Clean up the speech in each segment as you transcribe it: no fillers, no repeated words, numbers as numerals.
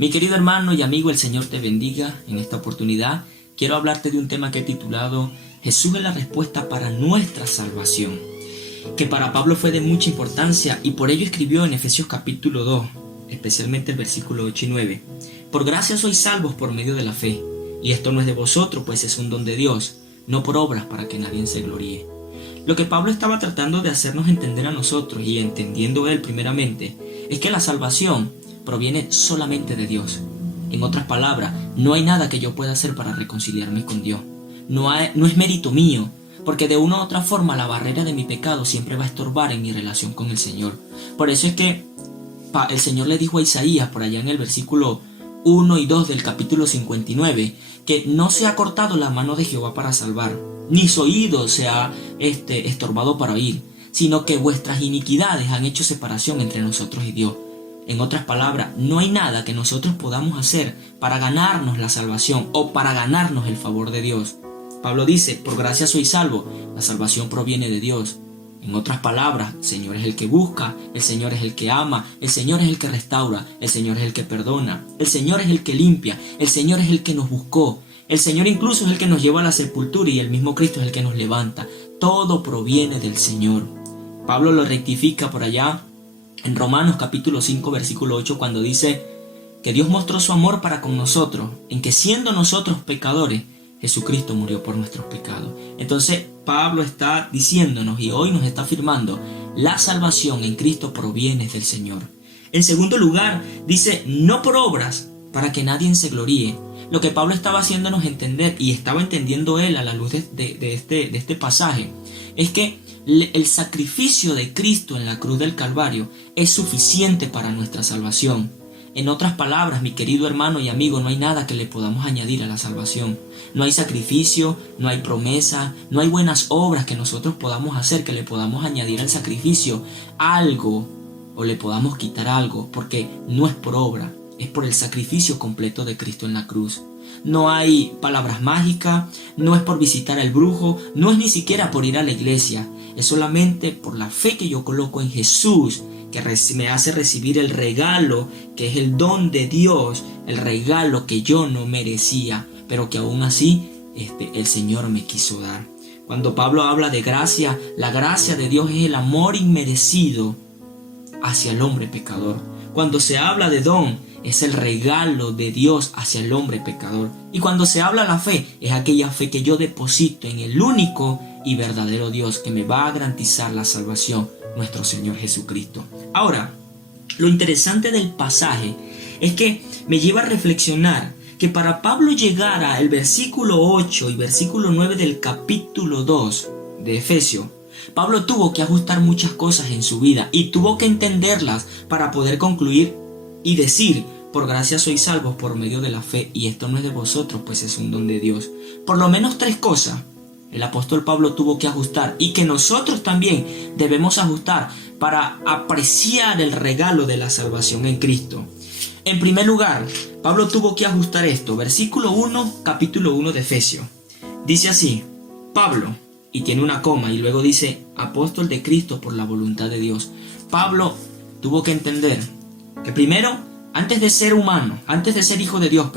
Mi querido hermano y amigo, el Señor te bendiga. En esta oportunidad quiero hablarte de un tema que he titulado Jesús es la respuesta para nuestra salvación, que para Pablo fue de mucha importancia y por ello escribió en Efesios capítulo 2, especialmente el versículo 8 y 9. Por gracia sois salvos por medio de la fe, y esto no es de vosotros, pues es un don de Dios, no por obras para que nadie se gloríe. Lo que Pablo estaba tratando de hacernos entender a nosotros, y entendiendo él primeramente, es que la salvación proviene solamente de Dios. En otras palabras, no hay nada que yo pueda hacer para reconciliarme con Dios. No es mérito mío, porque de una u otra forma la barrera de mi pecado siempre va a estorbar en mi relación con el Señor. Por eso es que el Señor le dijo a Isaías, por allá en el versículo 1 y 2 del capítulo 59, que no se ha cortado la mano de Jehová para salvar, ni su oído se ha estorbado para oír, sino que vuestras iniquidades han hecho separación entre nosotros y Dios. En otras palabras, no hay nada que nosotros podamos hacer para ganarnos la salvación o para ganarnos el favor de Dios. Pablo dice, por gracia sois salvos, la salvación proviene de Dios. En otras palabras, el Señor es el que busca, el Señor es el que ama, el Señor es el que restaura, el Señor es el que perdona, el Señor es el que limpia, el Señor es el que nos buscó, el Señor incluso es el que nos lleva a la sepultura y el mismo Cristo es el que nos levanta. Todo proviene del Señor. Pablo lo rectifica por allá en Romanos capítulo 5 versículo 8 cuando dice que Dios mostró su amor para con nosotros, en que siendo nosotros pecadores, Jesucristo murió por nuestros pecados. Entonces Pablo está diciéndonos y hoy nos está afirmando, la salvación en Cristo proviene del Señor. En segundo lugar, dice, no por obras, para que nadie se gloríe. Lo que Pablo estaba haciéndonos entender, y estaba entendiendo él a la luz de este pasaje, es que el sacrificio de Cristo en la cruz del Calvario es suficiente para nuestra salvación. En otras palabras, mi querido hermano y amigo, no hay nada que le podamos añadir a la salvación. No hay sacrificio, no hay promesa, no hay buenas obras que nosotros podamos hacer, que le podamos añadir al sacrificio algo o le podamos quitar algo, porque no es por obra, es por el sacrificio completo de Cristo en la cruz. No hay palabras mágicas, no es por visitar al brujo, no es ni siquiera por ir a la iglesia, es solamente por la fe que yo coloco en Jesús, que me hace recibir el regalo, que es el don de Dios, el regalo que yo no merecía, pero que aún así el Señor me quiso dar. Cuando Pablo habla de gracia, la gracia de Dios es el amor inmerecido hacia el hombre pecador. Cuando se habla de don, es el regalo de Dios hacia el hombre pecador. Y cuando se habla de la fe, es aquella fe que yo deposito en el único y verdadero Dios que me va a garantizar la salvación, nuestro Señor Jesucristo. Ahora, lo interesante del pasaje es que me lleva a reflexionar que para Pablo llegar al versículo 8 y versículo 9 del capítulo 2 de Efesios, Pablo tuvo que ajustar muchas cosas en su vida y tuvo que entenderlas para poder concluir y decir, por gracia sois salvos por medio de la fe, y esto no es de vosotros, pues es un don de Dios. Por lo menos tres cosas el apóstol Pablo tuvo que ajustar y que nosotros también debemos ajustar para apreciar el regalo de la salvación en Cristo. En primer lugar, Pablo tuvo que ajustar esto. Versículo 1, capítulo 1 de Efesios. Dice así, Pablo, y tiene una coma, y luego dice, apóstol de Cristo por la voluntad de Dios. Pablo tuvo que entender que primero, antes de ser humano, antes de ser hijo de Dios,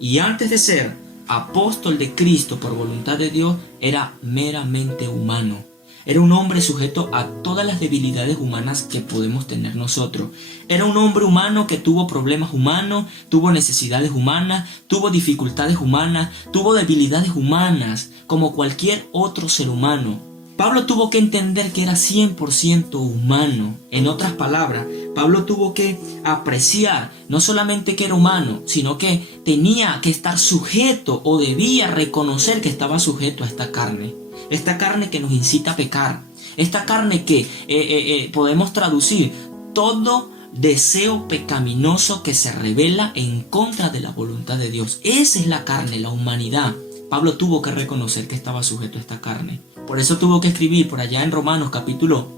y antes de ser apóstol de Cristo por voluntad de Dios, era meramente humano. Era un hombre sujeto a todas las debilidades humanas que podemos tener nosotros. Era un hombre humano que tuvo problemas humanos, tuvo necesidades humanas, tuvo dificultades humanas, tuvo debilidades humanas, como cualquier otro ser humano. Pablo tuvo que entender que era 100% humano. En otras palabras, Pablo tuvo que apreciar no solamente que era humano, sino que tenía que estar sujeto o debía reconocer que estaba sujeto a esta carne que nos incita a pecar, esta carne que podemos traducir todo deseo pecaminoso que se revela en contra de la voluntad de Dios. Esa es la carne, la humanidad. Pablo tuvo que reconocer que estaba sujeto a esta carne. Por eso tuvo que escribir por allá en Romanos capítulo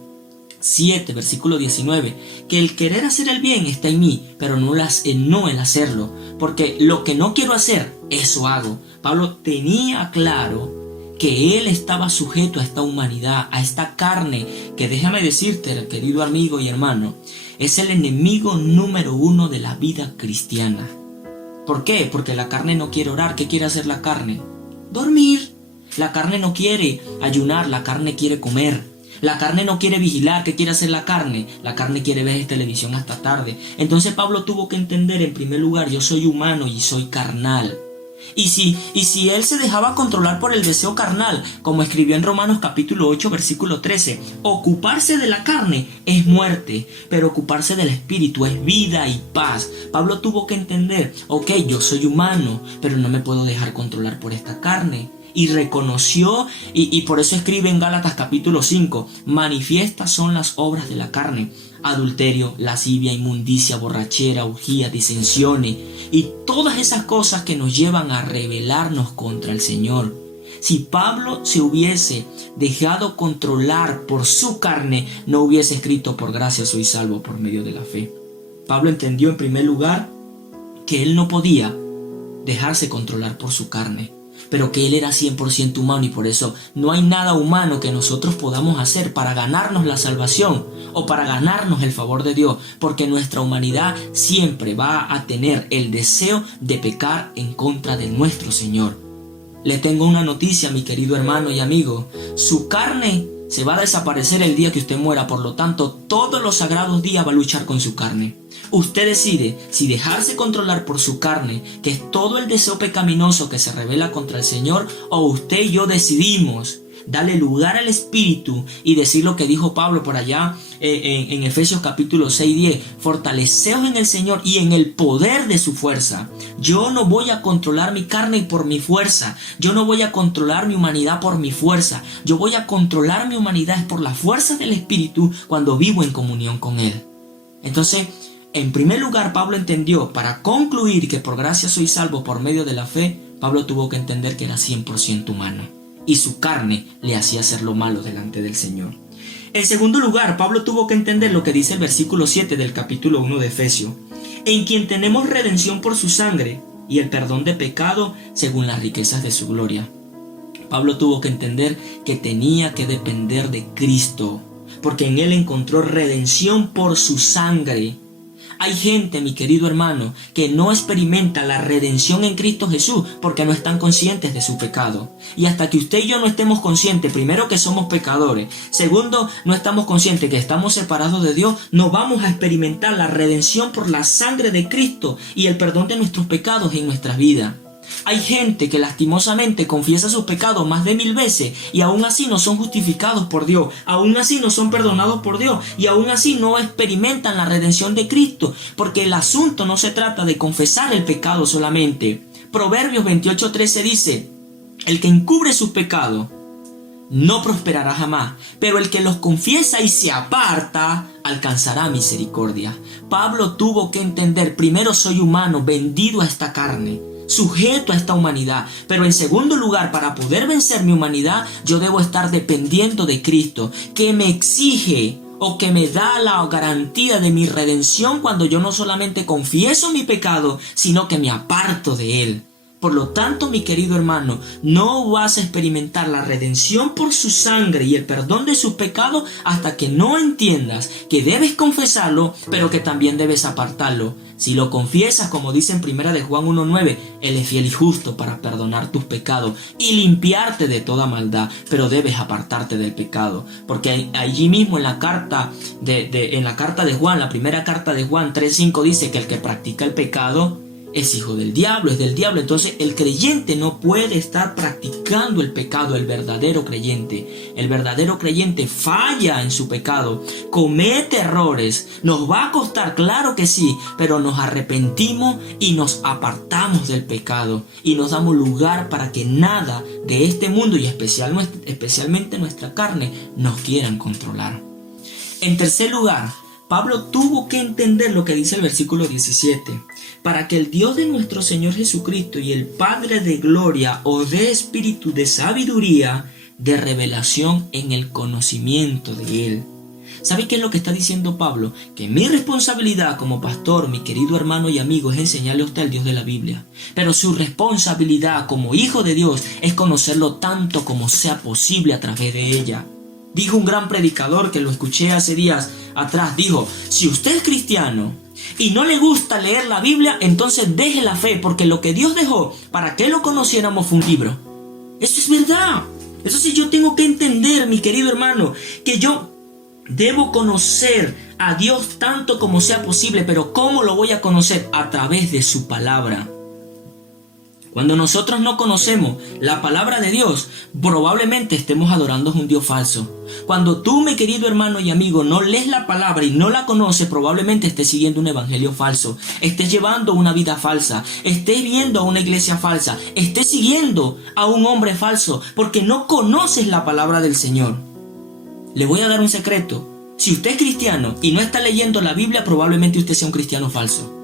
7, versículo 19, que el querer hacer el bien está en mí, pero no el hacerlo, porque lo que no quiero hacer, eso hago. Pablo tenía claro que él estaba sujeto a esta humanidad, a esta carne, que déjame decirte, querido amigo y hermano, es el enemigo número uno de la vida cristiana. ¿Por qué? Porque la carne no quiere orar. ¿Qué quiere hacer la carne? Dormir. La carne no quiere ayunar, la carne quiere comer. La carne no quiere vigilar. ¿Qué quiere hacer la carne? La carne quiere ver televisión hasta tarde. Entonces Pablo tuvo que entender, en primer lugar, yo soy humano y soy carnal. Y si él se dejaba controlar por el deseo carnal, como escribió en Romanos capítulo 8, versículo 13, ocuparse de la carne es muerte, pero ocuparse del espíritu es vida y paz. Pablo tuvo que entender, ok, yo soy humano, pero no me puedo dejar controlar por esta carne. Y reconoció, y por eso escribe en Gálatas capítulo 5, manifiestas son las obras de la carne: adulterio, lascivia, inmundicia, borrachera, orgía, disensiones y todas esas cosas que nos llevan a rebelarnos contra el Señor. Si Pablo se hubiese dejado controlar por su carne, no hubiese escrito por gracia soy salvo por medio de la fe. Pablo entendió en primer lugar que él no podía dejarse controlar por su carne, pero que él era 100% humano, y por eso no hay nada humano que nosotros podamos hacer para ganarnos la salvación o para ganarnos el favor de Dios, porque nuestra humanidad siempre va a tener el deseo de pecar en contra de nuestro Señor. Le tengo una noticia, mi querido hermano y amigo: su carne se va a desaparecer el día que usted muera, por lo tanto todos los sagrados días va a luchar con su carne. Usted decide si dejarse controlar por su carne, que es todo el deseo pecaminoso que se rebela contra el Señor, o usted y yo decidimos darle lugar al Espíritu y decir lo que dijo Pablo por allá en Efesios capítulo 6:10, fortaleceos en el Señor y en el poder de su fuerza. Yo no voy a controlar mi carne por mi fuerza, yo no voy a controlar mi humanidad por mi fuerza, yo voy a controlar mi humanidad por la fuerza del Espíritu cuando vivo en comunión con Él. Entonces, en primer lugar, Pablo entendió, para concluir que por gracia soy salvo por medio de la fe, Pablo tuvo que entender que era 100% humano y su carne le hacía hacer lo malo delante del Señor. En segundo lugar, Pablo tuvo que entender lo que dice el versículo 7 del capítulo 1 de Efesios: en quien tenemos redención por su sangre y el perdón de pecado según las riquezas de su gloria. Pablo tuvo que entender que tenía que depender de Cristo, porque en él encontró redención por su sangre. Hay gente, mi querido hermano, que no experimenta la redención en Cristo Jesús porque no están conscientes de su pecado. Y hasta que usted y yo no estemos conscientes, primero, que somos pecadores, segundo, no estamos conscientes que estamos separados de Dios, no vamos a experimentar la redención por la sangre de Cristo y el perdón de nuestros pecados en nuestras vidas. Hay gente que lastimosamente confiesa sus pecados más de 1000 veces y aún así no son justificados por Dios, aún así no son perdonados por Dios y aún así no experimentan la redención de Cristo, porque el asunto no se trata de confesar el pecado solamente. Proverbios 28:13 dice: el que encubre sus pecados no prosperará jamás, pero el que los confiesa y se aparta alcanzará misericordia. Pablo tuvo que entender, primero, soy humano, vendido a esta carne, sujeto a esta humanidad, pero en segundo lugar, para poder vencer mi humanidad, yo debo estar dependiendo de Cristo, que me exige o que me da la garantía de mi redención cuando yo no solamente confieso mi pecado, sino que me aparto de él. Por lo tanto, mi querido hermano, no vas a experimentar la redención por su sangre y el perdón de sus pecados hasta que no entiendas que debes confesarlo, pero que también debes apartarlo. Si lo confiesas, como dice en 1 de Juan 1:9, Él es fiel y justo para perdonar tus pecados y limpiarte de toda maldad, pero debes apartarte del pecado, porque allí mismo en la carta de Juan, la primera carta de Juan 3:5 dice que el que practica el pecado es hijo del diablo, es del diablo. Entonces el creyente no puede estar practicando el pecado, el verdadero creyente. El verdadero creyente falla en su pecado, comete errores, nos va a costar, claro que sí, pero nos arrepentimos y nos apartamos del pecado y nos damos lugar para que nada de este mundo y especialmente nuestra carne nos quieran controlar. En tercer lugar, Pablo tuvo que entender lo que dice el versículo 17. Para que el Dios de nuestro Señor Jesucristo y el Padre de gloria os dé espíritu de sabiduría, de revelación en el conocimiento de Él. ¿Sabe qué es lo que está diciendo Pablo? Que mi responsabilidad como pastor, mi querido hermano y amigo, es enseñarle a usted al Dios de la Biblia. Pero su responsabilidad como hijo de Dios es conocerlo tanto como sea posible a través de ella. Dijo un gran predicador que lo escuché hace días atrás, dijo, si usted es cristiano y no le gusta leer la Biblia, entonces deje la fe, porque lo que Dios dejó para que lo conociéramos fue un libro. Eso es verdad. Eso sí, yo tengo que entender, mi querido hermano, que yo debo conocer a Dios tanto como sea posible, pero ¿cómo lo voy a conocer? A través de su palabra. Cuando nosotros no conocemos la palabra de Dios, probablemente estemos adorando a un Dios falso. Cuando tú, mi querido hermano y amigo, no lees la palabra y no la conoces, probablemente estés siguiendo un evangelio falso, estés llevando una vida falsa, estés viendo a una iglesia falsa, estés siguiendo a un hombre falso, porque no conoces la palabra del Señor. Le voy a dar un secreto. Si usted es cristiano y no está leyendo la Biblia, probablemente usted sea un cristiano falso.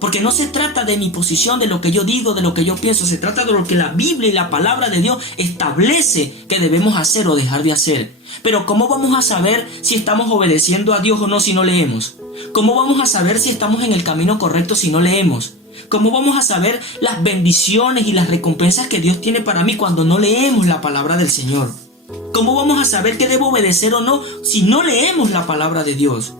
Porque no se trata de mi posición, de lo que yo digo, de lo que yo pienso. Se trata de lo que la Biblia y la palabra de Dios establece que debemos hacer o dejar de hacer. Pero ¿cómo vamos a saber si estamos obedeciendo a Dios o no si no leemos? ¿Cómo vamos a saber si estamos en el camino correcto si no leemos? ¿Cómo vamos a saber las bendiciones y las recompensas que Dios tiene para mí cuando no leemos la palabra del Señor? ¿Cómo vamos a saber qué debo obedecer o no si no leemos la palabra de Dios?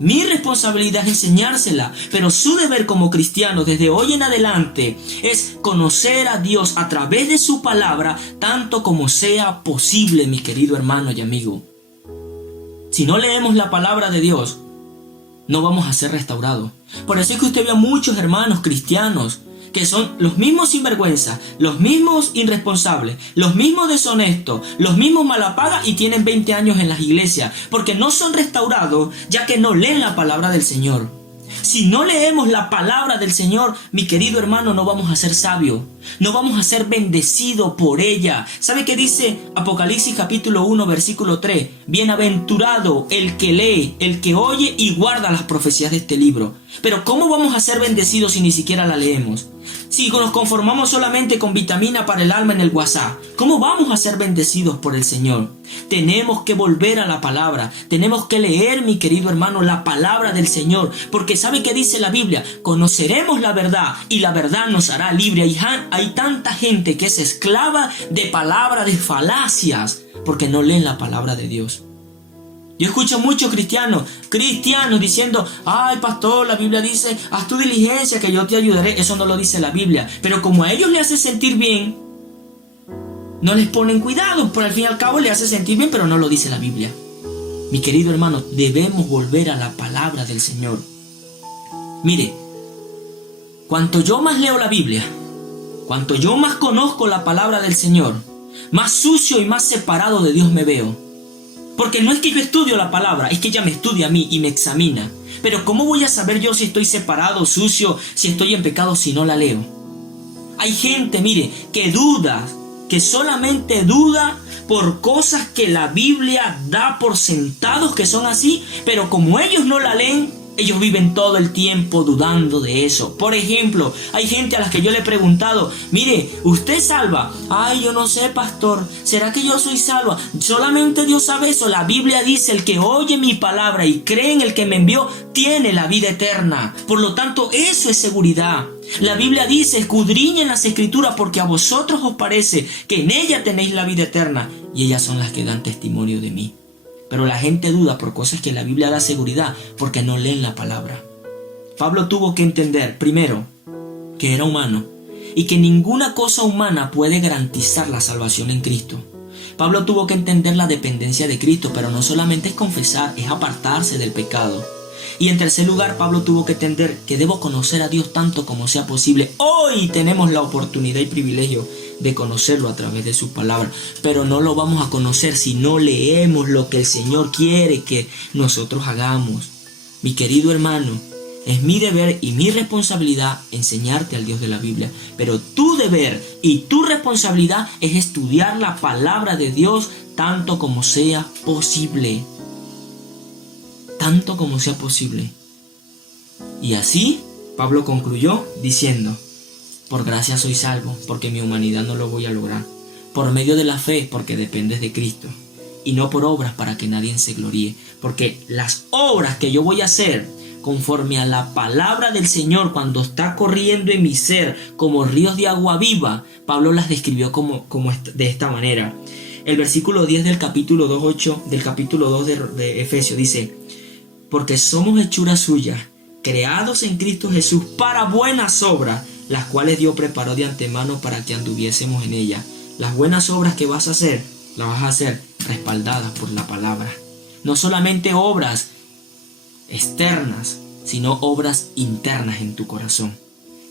Mi responsabilidad es enseñársela, pero su deber como cristiano desde hoy en adelante es conocer a Dios a través de su palabra tanto como sea posible, mi querido hermano y amigo. Si no leemos la palabra de Dios, no vamos a ser restaurados. Por eso es que usted ve a muchos hermanos cristianos que son los mismos sinvergüenzas, los mismos irresponsables, los mismos deshonestos, los mismos malapagas y tienen 20 años en las iglesias, porque no son restaurados ya que no leen la palabra del Señor. Si no leemos la palabra del Señor, mi querido hermano, no vamos a ser sabios, no vamos a ser bendecidos por ella. ¿Sabe qué dice Apocalipsis capítulo 1 versículo 3? Bienaventurado el que lee, el que oye y guarda las profecías de este libro. Pero ¿cómo vamos a ser bendecidos si ni siquiera la leemos? Si nos conformamos solamente con vitamina para el alma en el WhatsApp, ¿cómo vamos a ser bendecidos por el Señor? Tenemos que volver a la palabra, tenemos que leer, mi querido hermano, la palabra del Señor, porque ¿sabe qué dice la Biblia? Conoceremos la verdad y la verdad nos hará libre. Hay tanta gente que es esclava de palabras, de falacias, porque no leen la palabra de Dios. Yo escucho muchos cristianos diciendo, ay pastor, la Biblia dice, haz tu diligencia que yo te ayudaré. Eso no lo dice la Biblia, pero como a ellos les hace sentir bien, no les ponen cuidado, por al fin y al cabo le hace sentir bien, pero no lo dice la Biblia. Mi querido hermano, debemos volver a la palabra del Señor. Mire, cuanto yo más leo la Biblia, cuanto yo más conozco la palabra del Señor, más sucio y más separado de Dios me veo. Porque no es que yo estudio la palabra, es que ella me estudia a mí y me examina. Pero ¿cómo voy a saber yo si estoy separado, sucio, si estoy en pecado, si no la leo? Hay gente, mire, que duda, que solamente duda por cosas que la Biblia da por sentados que son así, pero como ellos no la leen, ellos viven todo el tiempo dudando de eso. Por ejemplo, hay gente a las que yo le he preguntado, mire, ¿usted es salva? Ay, yo no sé, pastor, ¿será que yo soy salva? Solamente Dios sabe eso. La Biblia dice, el que oye mi palabra y cree en el que me envió, tiene la vida eterna. Por lo tanto, eso es seguridad. La Biblia dice, escudriñen las Escrituras porque a vosotros os parece que en ella tenéis la vida eterna. Y ellas son las que dan testimonio de mí. Pero la gente duda por cosas que la Biblia da seguridad porque no leen la palabra. Pablo tuvo que entender, primero, que era humano y que ninguna cosa humana puede garantizar la salvación en Cristo. Pablo tuvo que entender la dependencia de Cristo, pero no solamente es confesar, es apartarse del pecado. Y en tercer lugar, Pablo tuvo que entender que debo conocer a Dios tanto como sea posible. Hoy tenemos la oportunidad y privilegio de conocerlo a través de su palabra, pero no lo vamos a conocer si no leemos lo que el Señor quiere que nosotros hagamos. Mi querido hermano, es mi deber y mi responsabilidad enseñarte al Dios de la Biblia, pero tu deber y tu responsabilidad es estudiar la palabra de Dios tanto como sea posible. Tanto como sea posible. Y así Pablo concluyó diciendo, por gracia soy salvo, porque mi humanidad no lo voy a lograr. Por medio de la fe, porque dependes de Cristo. y no por obras para que nadie se gloríe. Porque las obras que yo voy a hacer conforme a la palabra del Señor, cuando está corriendo en mi ser como ríos de agua viva, Pablo las describió de esta manera. El versículo 10 del capítulo 2, del capítulo 2 de Efesios dice: porque somos hechura suya, creados en Cristo Jesús para buenas obras, las cuales Dios preparó de antemano para que anduviésemos en ellas. Las buenas obras que vas a hacer, las vas a hacer respaldadas por la palabra. No solamente obras externas, sino obras internas en tu corazón.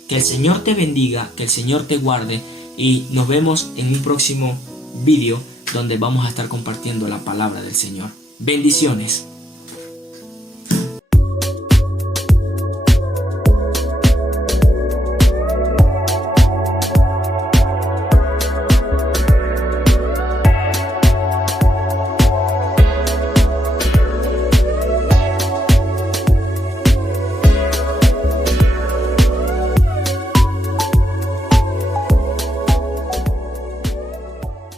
Que el Señor te bendiga, que el Señor te guarde, y nos vemos en un próximo vídeo donde vamos a estar compartiendo la palabra del Señor. Bendiciones.